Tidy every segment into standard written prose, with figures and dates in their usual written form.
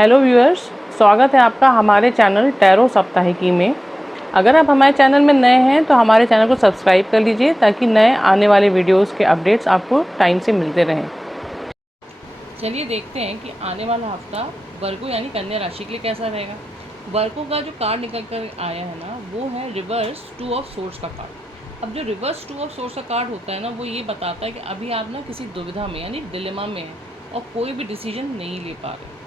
Hello viewers, स्वागत है आपका हमारे चैनल टैरो साप्ताहिकी में। अगर आप हमारे चैनल में नए हैं तो हमारे चैनल को सब्सक्राइब कर लीजिए ताकि नए आने वाले वीडियोस के अपडेट्स आपको टाइम से मिलते रहें। चलिए देखते हैं कि आने वाला हफ्ता वर्गो यानी कन्या राशि के लिए कैसा रहेगा। वर्गो का जो कार्ड निकल कर आया है ना, वो है रिवर्स 2 ऑफ सोर्ड्स का कार्ड। अब जो रिवर्स 2 ऑफ सोर्ड्स का कार्ड होता है ना, वो ये बताता है कि अभी आप ना किसी दुविधा में यानी डिलेमा में हैं और कोई भी डिसीजन नहीं ले पा रहे।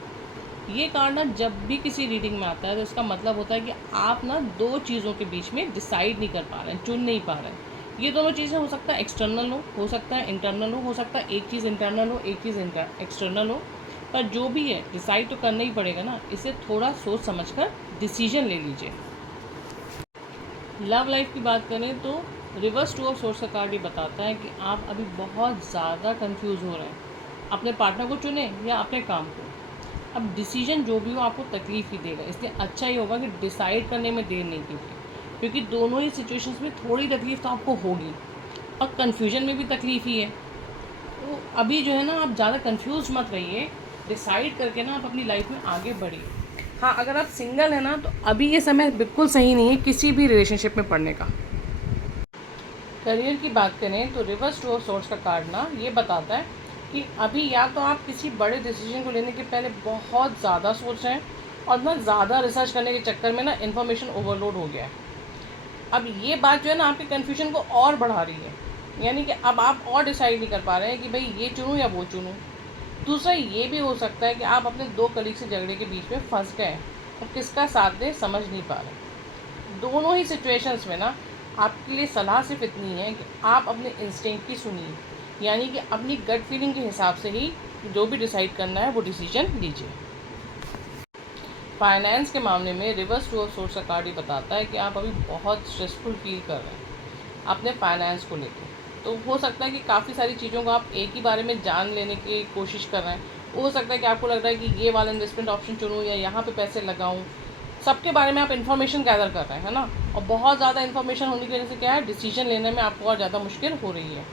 ये कार्ड ना जब भी किसी रीडिंग में आता है तो इसका मतलब होता है कि आप ना दो चीज़ों के बीच में डिसाइड नहीं कर पा रहे हैं, चुन नहीं पा रहे हैं। ये दोनों चीज़ें हो सकता है एक्सटर्नल हो सकता है इंटरनल हो सकता है एक चीज़ इंटरनल हो एक चीज़ एक्सटर्नल हो, पर जो भी है डिसाइड तो करना ही पड़ेगा ना। इसे थोड़ा सोच समझ कर डिसीजन ले लीजिए। लव लाइफ की बात करें तो रिवर्स 2 ऑफ सोर्ड्स का कार्ड ये बताता है कि आप अभी बहुत ज़्यादा कंफ्यूज हो रहे हैं, अपने पार्टनर को चुने या अपने काम को। अब डिसीजन जो भी हो आपको तकलीफ़ ही देगा, इसलिए अच्छा ही होगा कि डिसाइड करने में देर नहीं कीजिए, क्योंकि दोनों ही सिचुएशंस में थोड़ी तकलीफ़ तो आपको होगी और कन्फ्यूजन में भी तकलीफ़ ही है। तो अभी जो है ना, आप ज़्यादा कंफ्यूज मत रहिए, डिसाइड करके ना आप अपनी लाइफ में आगे बढ़िए। हाँ, अगर आप सिंगल हैं ना तो अभी ये समय बिल्कुल सही नहीं है किसी भी रिलेशनशिप में पड़ने का। करियर की बात करें तो रिवर्स 2 ऑफ सोर्ड्स का कार्ड ना ये बताता है कि अभी या तो आप किसी बड़े डिसीजन को लेने के पहले बहुत ज़्यादा सोच रहे हैं और ना ज़्यादा रिसर्च करने के चक्कर में ना इन्फॉर्मेशन ओवरलोड हो गया है। अब ये बात जो है ना आपके कन्फ्यूजन को और बढ़ा रही है, यानी कि अब आप और डिसाइड नहीं कर पा रहे हैं कि भाई ये चुनूँ या वो चुनूँ। दूसरा ये भी हो सकता है कि आप अपने दो कलीग से झगड़े के बीच में फंस गए और किसका साथ दें समझ नहीं पा रहे। दोनों ही सिचुएशंस में ना आपके लिए सलाह सिर्फ इतनी है कि आप अपने इंस्टिंक्ट की सुनिए, यानी कि अपनी गट फीलिंग के हिसाब से ही जो भी डिसाइड करना है वो डिसीजन लीजिए। फाइनेंस के मामले में रिवर्स 2 ऑफ सोर्ड्स का कार्ड ये बताता है कि आप अभी बहुत स्ट्रेसफुल फील कर रहे हैं अपने फाइनेंस को लेकर। तो हो सकता है कि काफ़ी सारी चीज़ों को आप एक ही बारे में जान लेने की कोशिश कर रहे हैं। हो सकता है कि आपको लग रहा है कि ये वाला इन्वेस्टमेंट ऑप्शन चुनूँ या यहाँ पे पैसे लगाऊँ। सबके बारे में आप इन्फॉर्मेशन गैदर कर रहे हैं, है ना। और बहुत ज़्यादा इन्फॉर्मेशन होने की वजह से क्या है, डिसीजन लेने में आपको और ज़्यादा मुश्किल हो रही है।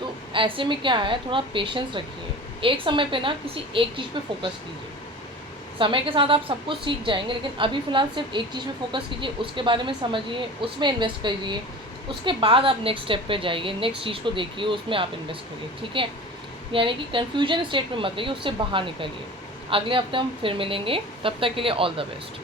तो ऐसे में क्या है, थोड़ा पेशेंस रखिए, एक समय पे ना किसी एक चीज़ पे फोकस कीजिए। समय के साथ आप सब कुछ सीख जाएंगे, लेकिन अभी फ़िलहाल सिर्फ एक चीज़ पे फोकस कीजिए, उसके बारे में समझिए, उसमें इन्वेस्ट करिए। उसके बाद आप नेक्स्ट स्टेप पे जाइए, नेक्स्ट चीज़ को देखिए, उसमें आप इन्वेस्ट करिए, ठीक है। यानी कि कन्फ्यूजन स्टेट में मत रहिए, उससे बाहर निकलिए। अगले हफ्ते हम फिर मिलेंगे, तब तक के लिए ऑल द बेस्ट।